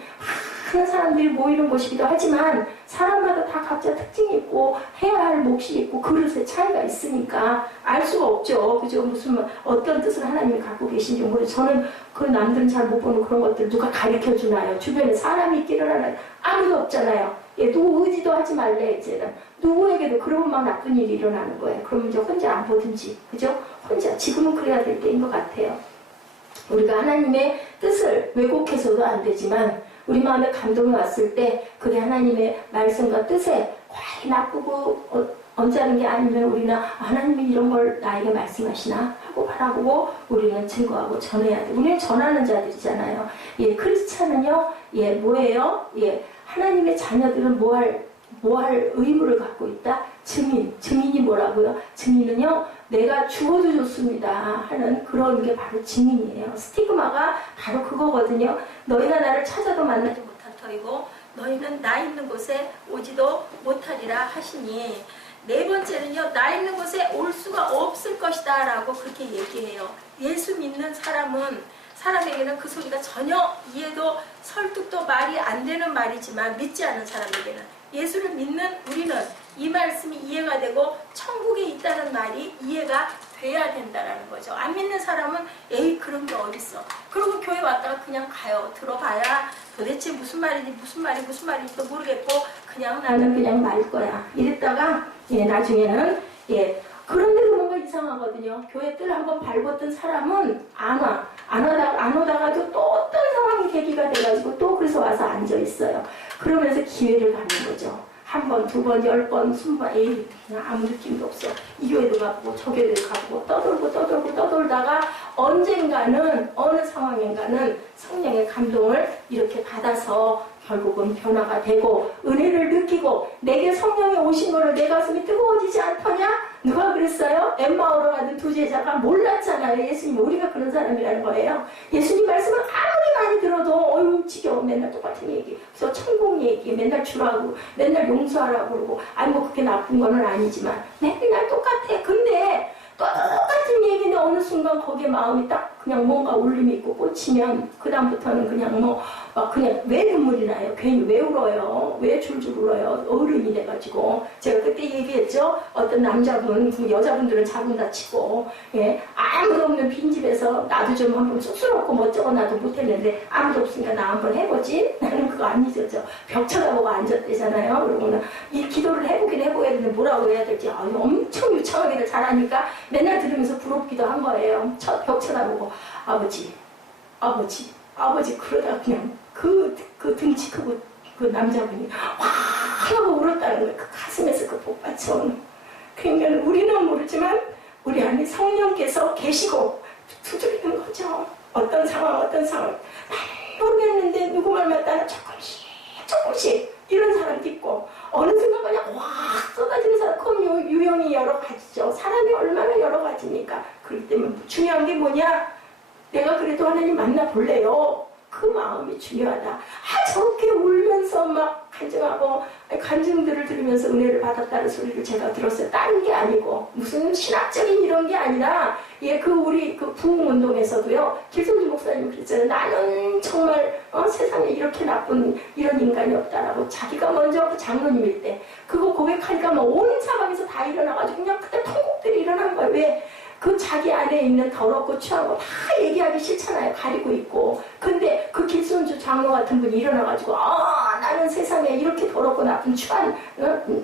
많은 사람들이 모이는 곳이기도 하지만 사람마다 다 각자 특징이 있고 해야 할 몫이 있고 그릇의 차이가 있으니까 알 수가 없죠. 그죠? 무슨 어떤 뜻을 하나님이 갖고 계신지 모르죠. 저는 그 남들은 잘 못 보는 그런 것들 누가 가르쳐 주나요? 주변에 사람이 있기를 하나요? 아무도 없잖아요. 누구 의지도 하지 말래 이제는. 누구에게도 그러면 막 나쁜 일이 일어나는 거예요. 그러면 이제 혼자 안 보든지 그죠? 혼자 지금은 그래야 될 때인 것 같아요. 우리가 하나님의 뜻을 왜곡해서도 안 되지만 우리 마음에 감동이 왔을 때 그게 하나님의 말씀과 뜻에 과히 나쁘고 언짢은 게 아니면 우리는 하나님이 이런 걸 나에게 말씀하시나 하고 바라보고 우리는 증거하고 전해야 돼. 우리는 전하는 자들이잖아요. 크리스찬은요 뭐예요? 하나님의 자녀들은 뭐 할 의무를 갖고 있다? 증인이 뭐라고요? 증인은요 내가 죽어도 좋습니다 하는 그런 게 바로 증인이에요. 스티그마가 바로 그거거든요. 너희가 나를 찾아도 만나지 못할 터이고 너희는 나 있는 곳에 오지도 못하리라 하시니 네 번째는요 나 있는 곳에 올 수가 없을 것이다 라고 그렇게 얘기해요. 예수 믿는 사람에게는 그 소리가 전혀 이해도 설득도 말이 안 되는 말이지만 믿지 않는 사람에게는 예수를 믿는 우리는 이 말씀이 이해가 되고 천국에 있다는 말이 이해가 돼야 된다라는 거죠. 안 믿는 사람은 에이 그런 게 어딨어. 그리고 교회 왔다가 그냥 가요. 들어봐야 도대체 무슨 말인지도 모르겠고 그냥 나는 그냥 말 거야. 이랬다가 나중에는 그런데도 뭔가 이상하거든요. 교회 뜰 한번 밟았던 사람은 안 와. 안 오다가도 또 어떤 상황이 계기가 돼가지고 또 그래서 와서 앉아있어요. 그러면서 기회를 갖는 거죠. 한 번, 두 번, 10번, 20번, 그냥 아무 느낌도 없어. 이 교회도 가보고 저 교회도 가보고 떠돌다가 언젠가는 어느 상황인가는 성령의 감동을 이렇게 받아서 결국은 변화가 되고 은혜를 느끼고 내게 성령이 오신 거를 내 가슴이 뜨거워지지 않더냐? 누가 그랬어요? 엠마오로 가는 두 제자가 몰랐잖아요. 예수님 우리가 그런 사람이라는 거예요. 예수님 말씀을 아무리 많이 들어도 어휴 지겨워. 맨날 똑같은 얘기. 그래서 천국 얘기 맨날 주라고 맨날 용서하라고 그러고 뭐 그렇게 나쁜 거는 아니지만 맨날 똑같아. 근데 똑같은 얘기인데 어느 순간 거기에 마음이 딱 그냥 뭔가 울림이 있고 꽂히면 그 다음부터는 그냥 그냥 왜 눈물이 나요? 괜히 왜 울어요? 왜 줄줄 울어요? 어른이 돼가지고 제가 그때 얘기했죠. 어떤 남자분, 여자분들은 자궁 다치고 아무도 없는 빈집에서 나도 좀 한번 쑥스럽고 멋쩍어 나도 못했는데 아무도 없으니까 나 한번 해보지? 나는 그거 안 잊었죠. 벽 쳐다보고 앉았대잖아요. 그러고는 이 기도를 해보긴 해보야 되는데 뭐라고 해야 될지 엄청 유창하게 잘하니까 맨날 들으면서 부럽기도 한 거예요. 벽 쳐다보고 아버지, 아버지, 아버지, 그러다 그냥 그 등치 크고 그 남자분이 확 하고 울었다는 거예요. 그 가슴에서 그 복받쳐오는. 그러니까 우리는 모르지만 우리 안에 성령께서 계시고 두드리는 거죠. 어떤 상황 모르겠는데 누구 말만 따라 조금씩 이런 사람도 있고, 어느 순간 그냥 확 쏟아지는 사람. 그럼 유형이 여러 가지죠. 사람이 얼마나 여러 가지니까. 그렇기 때문에 중요한 게 뭐냐, 내가 그래도 하나님 만나볼래요. 그 마음이 중요하다. 저렇게 울면서 막 간증하고, 간증들을 들으면서 은혜를 받았다는 소리를 제가 들었어요. 다른 게 아니고 무슨 신학적인 이런 게 아니라, 우리 부흥운동에서도요, 길성주 목사님 그랬잖아요. 나는 정말 세상에 이렇게 나쁜 이런 인간이 없다라고. 자기가 먼저 그 장로님일 때 그거 고백하니까 막 온 사방에서 다 일어나가지고 그냥 그때 통곡들이 일어난 거예요. 왜? 그 자기 안에 있는 더럽고 추하고 다 얘기하기 싫잖아요. 가리고 있고. 근데 그 길손주 장로 같은 분이 일어나가지고, 나는 세상에 이렇게 더럽고 나쁜 추한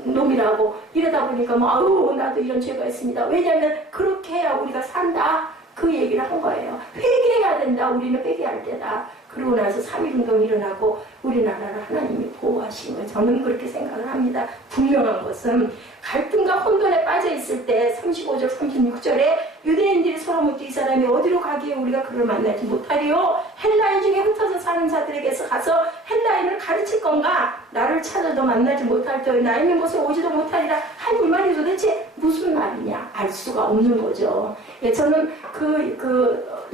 놈이라고. 이러다 보니까 나도 이런 죄가 있습니다. 왜냐하면 그렇게 해야 우리가 산다. 그 얘기를 한 거예요. 회개해야 된다. 우리는 회개할 때다. 그러고 나서 3.1운동이 일어나고 우리나라를 하나님이 보호하신 거예요. 저는 그렇게 생각을 합니다. 분명한 것은 갈등과 혼돈에 빠져 있을 때 35절 36절에 유대인들이 서로 묻되 이 사람이 어디로 가기에 우리가 그를 만나지 못하리요? 헬라인 중에 흩어져 사는 자들에게서 가서 헬라인을 가르칠 건가? 나를 찾아도 만나지 못할 터에 나 있는 곳에 오지도 못하리라. 한 이 말이 도대체 무슨 말이냐? 알 수가 없는 거죠. 저는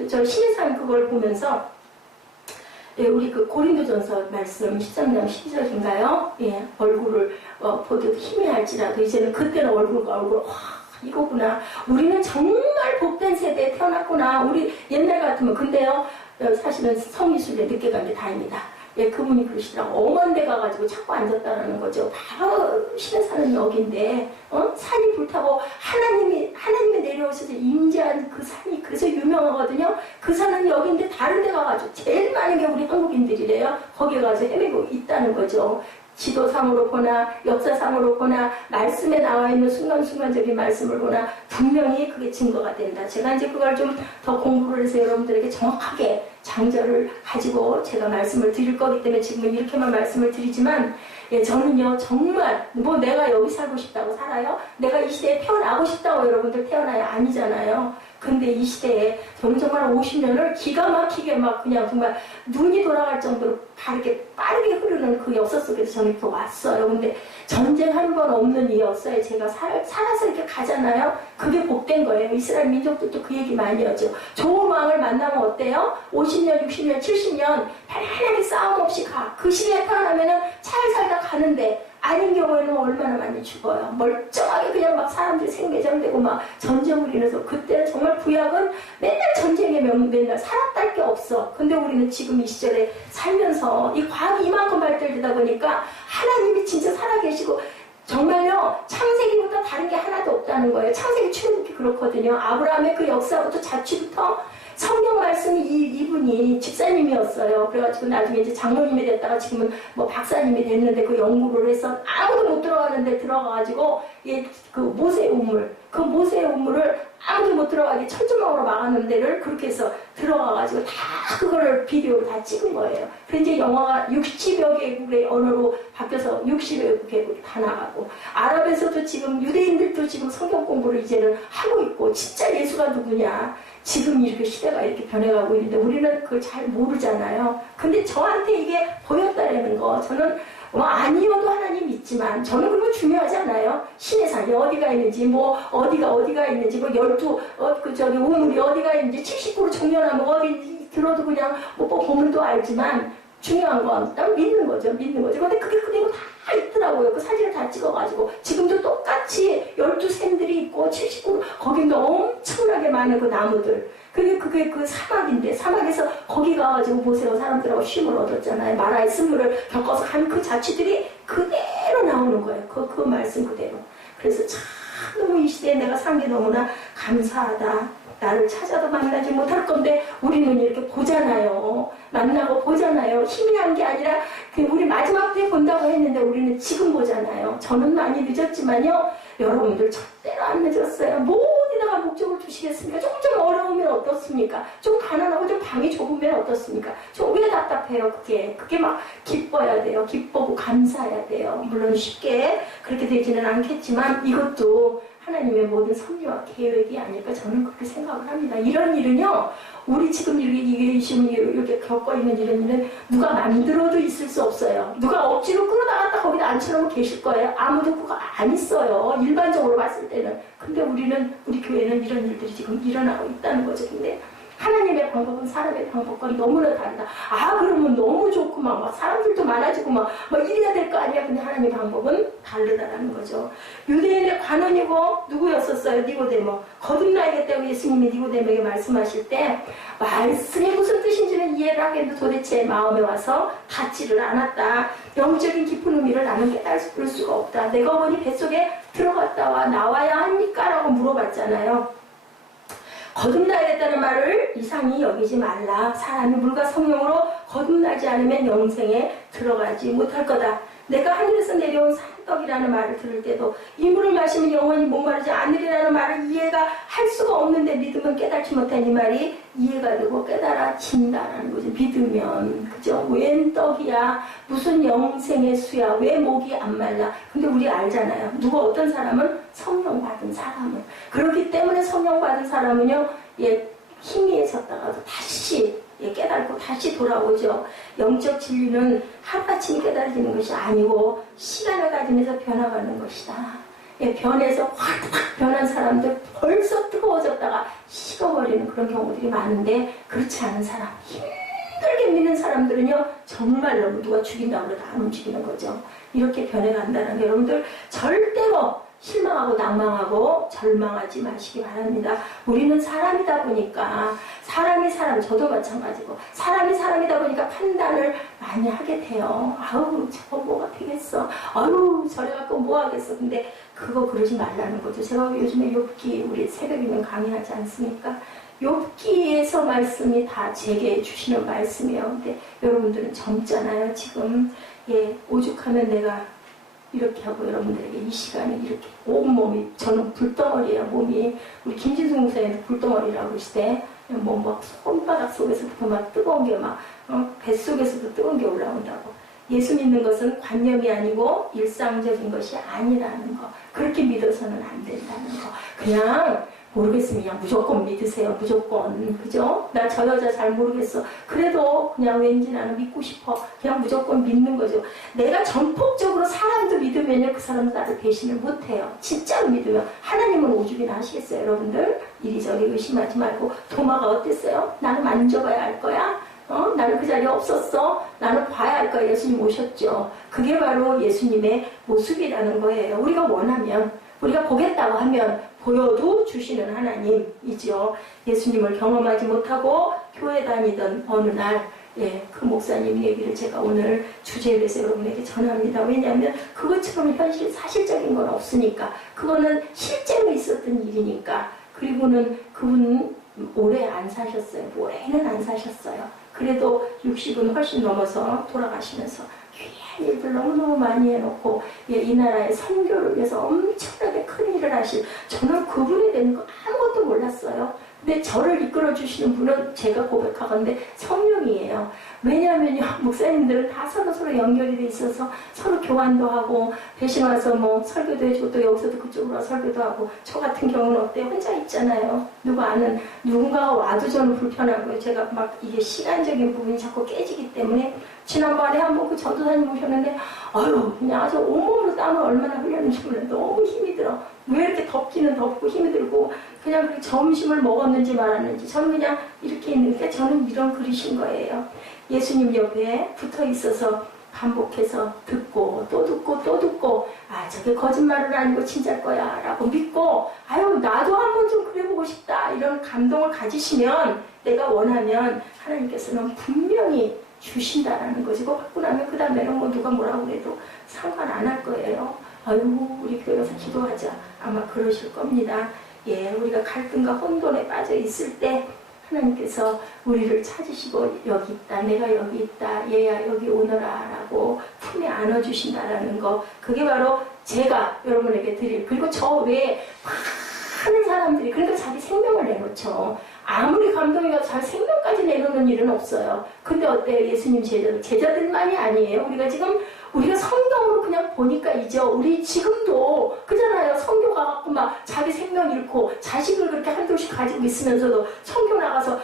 저 신의상 그걸 보면서, 우리 그 고린도전서 말씀 13장 12절인가요? 얼굴을 보듯 희미할지라도 이제는 그때는 얼굴과 얼굴, 이거구나. 우리는 정말 복된 세대에 태어났구나. 우리 옛날 같으면. 근데요, 사실은 성미순례 늦게 간 게 다행이다. 그분이 그러시더라고. 엄한데 가가지고 자꾸 앉았다라는 거죠. 바로 신의 사는 역인데, 산이 불타고 하나님이 내려오셔서 임재한 그 산이 그래서 유명하거든요. 그 산은 여기인데 다른 데 가가지고 제일 많은 게 우리 한국인들이래요. 거기에 가서 헤매고 있다는 거죠. 지도상으로 보나 역사상으로 보나 말씀에 나와 있는 순간순간적인 말씀을 보나 분명히 그게 증거가 된다. 제가 이제 그걸 좀 더 공부를 해서 여러분들에게 정확하게 장절을 가지고 제가 말씀을 드릴 거기 때문에 지금은 이렇게만 말씀을 드리지만, 저는요 정말 내가 여기 살고 싶다고 살아요? 내가 이 시대에 태어나고 싶다고 여러분들 태어나야 아니잖아요. 근데 이 시대에 저는 정말 50년을 기가 막히게 막 그냥 정말 눈이 돌아갈 정도로 빠르게 흐르는 그 역사 속에서 저는 이렇게 왔어요. 근데 전쟁 한 번 없는 이 역사에 제가 살아서 이렇게 가잖아요. 그게 복된 거예요. 이스라엘 민족들도 그 얘기 많이 하죠. 좋은 왕을 만나면 어때요? 50년, 60년, 70년 편안하게 싸움 없이 가. 그 시대에 태어나면은 잘 살다 가는데, 아닌 경우에는 얼마나 많이 죽어요. 멀쩡하게 그냥 막 사람들이 생매장되고 막 전쟁을 일어서. 그때는 정말 구약은 맨날 전쟁에 맨날 살았다는 게 없어. 근데 우리는 지금 이 시절에 살면서 이 과학이 이만큼 발달되다 보니까 하나님이 진짜 살아계시고, 정말요 창세기부터 다른 게 하나도 없다는 거예요. 창세기 출애굽기 그렇거든요. 아브라함의 그 역사부터 자취부터 성경 말씀이 이분이 집사님이었어요. 그래가지고 나중에 이제 장로님이 됐다가 지금은 박사님이 됐는데, 그 연구를 해서 아무도 못 들어가는데 들어가가지고 그 모세의 우물, 그 모세의 우물을 아무도 못 들어가게 철조망으로 막아놓은 데를 그렇게 해서 들어가가지고 다 그거를 비디오로 다 찍은 거예요. 그래서 이제 영화가 60여 개국의 언어로 바뀌어서 60여 개국이 다 나가고, 아랍에서도 지금 유대인들도 지금 성경 공부를 이제는 하고 있고, 진짜 예수가 누구냐. 지금 이렇게 시대가 이렇게 변해가고 있는데 우리는 그걸 잘 모르잖아요. 근데 저한테 이게 보였다라는 거, 저는 아니어도 하나님 믿지만, 저는 그거 중요하지 않아요. 신의 산이 어디가 있는지, 어디가 있는지, 12, 우물이 어디가 있는지, 70% 청년하면 어디인지 들어도 그냥 보면도 알지만, 중요한 건 난 믿는 거죠. 근데 그게 그대로 다 있더라고요. 그 사진을 다 찍어가지고. 지금도 똑같이 12샘들이 있고 70% 거기도 엄청나게 많은 그 나무들. 그게 그 사막인데, 사막에서 거기 가가지고 보세요. 사람들하고 쉼을 얻었잖아요. 마라의 쓴물을 겪어서 간 그 자취들이 그대로 나오는 거예요. 그 말씀 그대로. 그래서 참 너무 이 시대에 내가 산 게 너무나 감사하다. 나를 찾아도 만나지 못할 건데 우리는 이렇게 보잖아요. 만나고 보잖아요. 희미한 게 아니라 우리 마지막 때 본다고 했는데 우리는 지금 보잖아요. 저는 많이 늦었지만요. 여러분들 절대로 안 늦었어요. 어디다가 목적을 두시고 주시겠습니까? 조금 좀 어려우면 어떻습니까? 좀 가난하고 좀 방이 좁으면 어떻습니까? 좀 왜 답답해요? 그게 막 기뻐야 돼요. 기쁘고 감사해야 돼요. 물론 쉽게 그렇게 되지는 않겠지만 이것도 하나님의 모든 섭리와 계획이 아닐까 저는 그렇게 생각을 합니다. 이런 일은요, 우리 지금 이렇게 겪고 있는 이런 일은 누가 만들어도 있을 수 없어요. 누가 억지로 끌어다갔다 거기다 앉혀놓으면 계실 거예요. 아무도 그거 안 있어요. 일반적으로 봤을 때는. 근데 우리 교회는 이런 일들이 지금 일어나고 있다는 거죠. 근데 하나님의 방법은 사람의 방법과 너무나 다르다. 그러면 너무 좋고 막 사람들도 많아지고 막 이래야 될 거 아니야. 근데 하나님의 방법은 다르다라는 거죠. 유대인의 관원이고 누구였었어요? 니고데모. 거듭나야겠다고 예수님이 니고데모에게 말씀하실 때 말씀이 무슨 뜻인지는 이해를 하겠는데 도대체 마음에 와서 닿지를 않았다. 영적인 깊은 의미를 나는 깨달을 수가 없다. 내가 어머니 뱃속에 들어갔다와 나와야 합니까? 라고 물어봤잖아요. 거듭나야겠다는 말을 이상히 여기지 말라. 사람이 물과 성령으로 거듭나지 않으면 영생에 들어가지 못할 거다. 내가 하늘에서 내려온 산떡이라는 말을 들을 때도 이 물을 마시면 영원히 목마르지 않으리라는 말을 이해가 할 수가 없는데 믿으면 깨닫지 못한 이 말이 이해가 되고 깨달아진다라는 거죠. 믿으면. 그죠? 웬 떡이야? 무슨 영생의 수야? 왜 목이 안 말라? 근데 우리 알잖아요. 어떤 사람은 성령 받은 사람을. 그렇기 때문에 성령 받은 사람은요, 희미해졌다가도 다시 깨달고 다시 돌아오죠. 영적 진리는 하루아침에 깨달아지는 것이 아니고 시간을 가지면서 변화가는 것이다. 변해서 확 변한 사람들 벌써 뜨거워졌다가 식어버리는 그런 경우들이 많은데 그렇지 않은 사람, 힘들게 믿는 사람들은요 정말로 누가 죽인다고 해도 안 움직이는 거죠. 이렇게 변해간다는 게 여러분들 절대로 실망하고 낭망하고 절망하지 마시기 바랍니다. 우리는 사람이다 보니까 저도 마찬가지고 사람이 사람이다 보니까 판단을 많이 하게 돼요. 저거 뭐가 되겠어. 저래 갖고 뭐 하겠어. 근데 그러지 말라는 거죠. 제가 요즘에 욥기 우리 새벽이면 강의하지 않습니까? 욥기에서 말씀이 다 제게 주시는 말씀이에요. 근데 여러분들은 젊잖아요. 지금 오죽하면 내가 이렇게 하고 여러분들에게 이 시간에 이렇게 온몸이 저는 불덩어리예요. 몸이 우리 김진수 목사님도 불덩어리라고 그러시대. 손바닥 속에서부터 막 뜨거운 게 뱃속에서도 뜨거운 게 올라온다고. 예수 믿는 것은 관념이 아니고 일상적인 것이 아니라는 거. 그렇게 믿어서는 안 된다는 거. 그냥 모르겠으면 그냥 무조건 믿으세요. 무조건. 그죠? 나 저 여자 잘 모르겠어. 그래도 그냥 왠지 나는 믿고 싶어. 그냥 무조건 믿는 거죠. 내가 전폭적으로 사람도 믿으면요. 그 사람도 나를 배신을 못해요. 진짜로 믿으면. 하나님은 오죽이나 하시겠어요. 여러분들. 이리저리 의심하지 말고. 도마가 어땠어요? 나는 만져봐야 할 거야? 나는 그 자리에 없었어. 나는 봐야 할 거야. 예수님 오셨죠. 그게 바로 예수님의 모습이라는 거예요. 우리가 원하면, 우리가 보겠다고 하면 보여도 주시는 하나님이죠. 예수님을 경험하지 못하고 교회 다니던 어느 날, 그 목사님 얘기를 제가 오늘 주제로 해서 여러분에게 전합니다. 왜냐하면 그것처럼 사실적인 건 없으니까. 그거는 실제로 있었던 일이니까. 그리고는 그분은 오래 안 사셨어요. 오래는 안 사셨어요. 그래도 60은 훨씬 넘어서 돌아가시면서 귀한 일들 너무너무 많이 해놓고 이 나라의 선교를 위해서 엄청나게 큰 일을 하신, 저는 그분이 되는 거 아무것도 몰랐어요. 근데 저를 이끌어 주시는 분은 제가 고백하건데 성령이에요. 왜냐하면요, 목사님들은 다 서로 연결이 돼 있어서 서로 교환도 하고, 대신 와서 설교도 해주고, 또 여기서도 그쪽으로 와서 설교도 하고. 저 같은 경우는 어때요? 혼자 있잖아요. 누군가가 와도 저는 불편하고요. 제가 이게 시간적인 부분이 자꾸 깨지기 때문에. 지난번에 한번 그 전도사님 오셨는데, 그냥 아주 온몸으로 땀을 얼마나 흘렸는지 몰라요. 너무 힘이 들어. 왜 이렇게 덥기는 덥고 힘이 들고, 그냥 점심을 먹었는지 말았는지, 저는 그냥 이렇게 있는데, 저는 이런 그릇인 거예요. 예수님 옆에 붙어 있어서 반복해서 듣고 또 듣고 저게 거짓말은 아니고 진짜일 거야 라고 믿고, 나도 한번 좀 그래보고 싶다, 이런 감동을 가지시면, 내가 원하면 하나님께서는 분명히 주신다라는 것이고, 받고 나면 그 다음에는 누가 뭐라고 그래도 상관 안 할 거예요. 우리 교회 가서 기도하자, 아마 그러실 겁니다. 우리가 갈등과 혼돈에 빠져 있을 때 하나님께서 우리를 찾으시고, 여기 있다, 내가 여기 있다, 얘야 여기 오너라 라고 품에 안아주신다라는 거, 그게 바로 제가 여러분에게 드릴, 그리고 저 외에 많은 사람들이 그러니까 자기 생명을 내놓죠. 아무리 감동이 가서 자기 생명까지 내놓는 일은 없어요. 근데 어때요? 예수님 제자들만이 아니에요. 우리가 성경으로 그냥 보니까 이죠. 우리 지금도 그잖아요. 성교 가갖고 막 자기 생명 잃고 자식을 그렇게 한둘씩 가지고 있으면서도 성교 나가서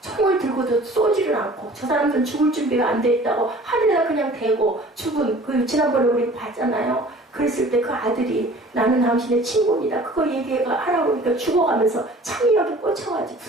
총을 들고도 쏘지를 않고 저 사람들은 죽을 준비가 안 돼 있다고 하늘에다 그냥 대고 죽은 그 지난번에 우리 봤잖아요. 그랬을 때 그 아들이 나는 당신의 친구입니다. 그거 얘기하라고 그러니까 죽어가면서 창의력에 꽂혀가지고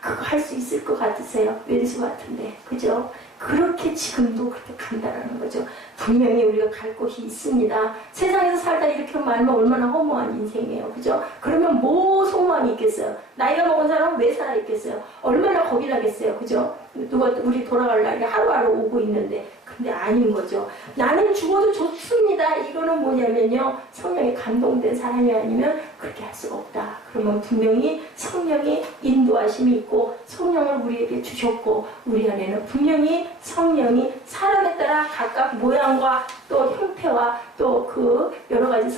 그거 할 수 있을 것 같으세요? 왼수 같은데 그죠? 그렇게 지금도 그렇게 간다라는 거죠. 분명히 우리가 갈 곳이 있습니다. 세상에서 살다 이렇게 말면 얼마나 허무한 인생이에요. 그죠? 그러면 뭐 소망이 있겠어요? 나이가 먹은 사람은 왜 살아있겠어요? 얼마나 겁이 나겠어요. 그죠? 누가 우리 돌아갈 날이 하루하루 오고 있는데 근데 아닌 거죠. 나는 죽어도 좋습니다. 이거는 뭐냐면요. 성령에 감동된 사람이 아니면 그렇게 할 수가 없다. 그러면 분명히 성령이 인도하심이 있고 성령을 우리에게 주셨고 우리 안에는 분명히 성령이 사람에 따라 각각 모양과 또 형태와 또 그 여러 가지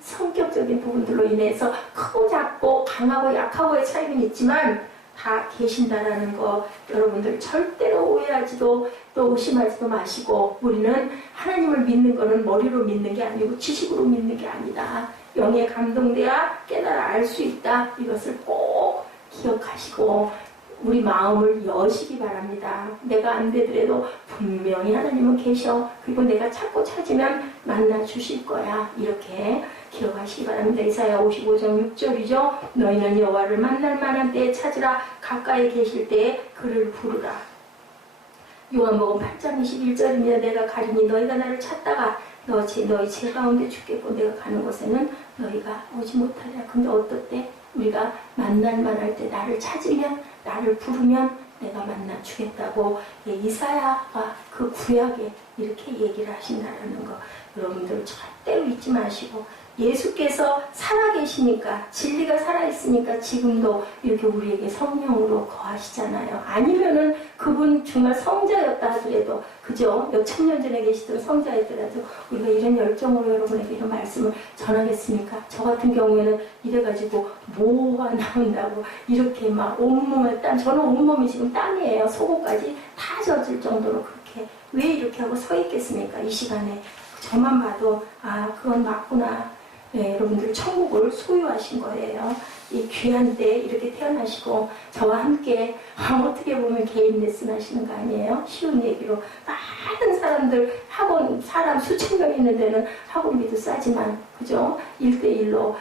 성격적인 부분들로 인해서 크고 작고 강하고 약하고의 차이는 있지만 다 계신다라는 거 여러분들 절대로 오해하지도 또 의심하지도 마시고 우리는 하나님을 믿는 거는 머리로 믿는 게 아니고 지식으로 믿는 게 아니다. 영에 감동돼야 깨달아 알 수 있다. 이것을 꼭 기억하시고 우리 마음을 여시기 바랍니다. 내가 안 되더라도 분명히 하나님은 계셔. 그리고 내가 찾고 찾으면 만나 주실 거야. 이렇게 기억하시기 바랍니다. 이사야 55장 6절이죠. 너희는 여호와를 만날 만한 때에 찾으라. 가까이 계실 때에 그를 부르라. 요한복음 8장 21절입니다. 내가 가리니 너희가 나를 찾다가 너희 죄 가운데 죽겠고 내가 가는 곳에는 너희가 오지 못하리라. 근데 어떨 때 우리가 만날 만할 때 나를 찾으면 나를 부르면 내가 만나 주겠다고 이사야가 그 구약에 이렇게 얘기를 하신다는 거 여러분들 절대로 잊지 마시고 예수께서 살아계시니까 진리가 살아있으니까 지금도 이렇게 우리에게 성령으로 거하시잖아요. 아니면은 그분 정말 성자였다 하더라도 그죠? 몇 천 년 전에 계시던 성자였더라도 우리가 이런 열정으로 여러분에게 이런 말씀을 전하겠습니까? 저 같은 경우에는 이래가지고 뭐가 나온다고 이렇게 막 온몸에 땀 저는 온몸이 지금 땀이에요. 속옷까지 다 젖을 정도로 그렇게 왜 이렇게 하고 서 있겠습니까? 이 시간에 저만 봐도 아 그건 맞구나. 네, 여러분들 천국을 소유하신 거예요. 이 귀한 때 이렇게 태어나시고 저와 함께 어떻게 보면 개인 레슨 하시는 거 아니에요? 쉬운 얘기로 많은 사람들 학원 사람 수천 명 있는 데는 학원비도 싸지만 그죠? 1대1로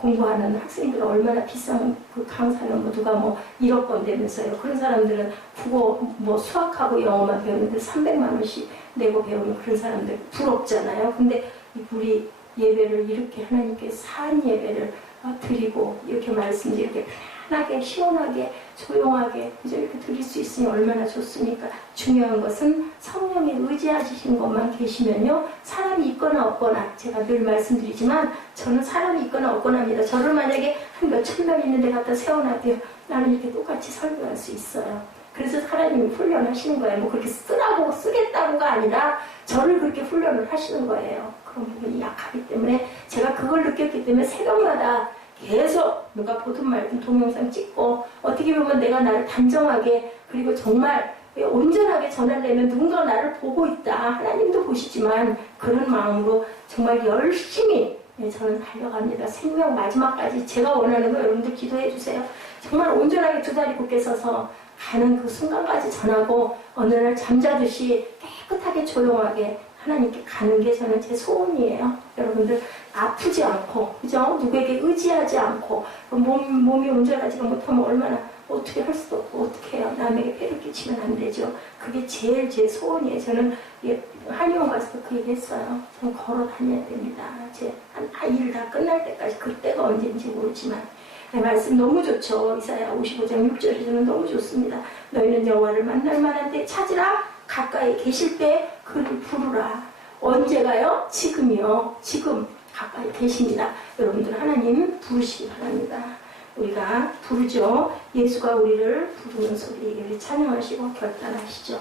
공부하는 학생들은 얼마나 비싼 그 강사는 뭐 누가 뭐 1억 원 되면서요. 그런 사람들은 국어 뭐 수학하고 영어만 배우는데 300만 원씩 내고 배우는 그런 사람들 부럽잖아요. 근데 우리 예배를 이렇게 하나님께 산 예배를 드리고 이렇게 말씀도 이렇게 편하게 시원하게 조용하게 그저 이렇게 드릴 수 있으니 얼마나 좋습니까? 중요한 것은 성령에 의지하신 것만 계시면요 사람이 있거나 없거나 제가 늘 말씀드리지만 저는 사람이 있거나 없거나 합니다. 저를 만약에 한 몇천 명 있는 데 갖다 세워놔도요 나는 이렇게 똑같이 설교할 수 있어요. 그래서 하나님이 훈련하시는 거예요. 뭐 그렇게 쓰라고 쓰겠다고가 아니라 저를 그렇게 훈련을 하시는 거예요. 그런 부분이 약하기 때문에 제가 그걸 느꼈기 때문에 새벽마다 계속 누가 보든 말든 동영상 찍고 어떻게 보면 내가 나를 단정하게 그리고 정말 온전하게 전하려면 누군가 나를 보고 있다. 하나님도 보시지만 그런 마음으로 정말 열심히 저는 달려갑니다. 생명 마지막까지 제가 원하는 거 여러분들 기도해 주세요. 정말 온전하게 두 다리 굳게 서서 가는 그 순간까지 전하고 어느 날 잠자듯이 깨끗하게 조용하게 하나님께 가는 게 저는 제 소원이에요. 여러분들 아프지 않고 그죠? 누구에게 의지하지 않고 몸이 온전하지가 못하면 얼마나 어떻게 할 수도 없고 어떻게 해요? 남에게 폐를 끼치면 안 되죠. 그게 제일 제 소원이에요. 저는 한의원 가서 그 얘기 했어요. 저는 걸어 다녀야 됩니다. 제 일 다 끝날 때까지 그때가 언제인지 모르지만 말씀 너무 좋죠. 이사야 55장 6절이 저는 너무 좋습니다. 너희는 여호와를 만날 만한 때 찾으라. 가까이 계실 때 그를 부르라. 언제가요? 지금이요. 지금 가까이 계십니다. 여러분들 하나님 부르시기 바랍니다. 우리가 부르죠. 예수가 우리를 부르는 소리 우리 찬양하시고 결단하시죠.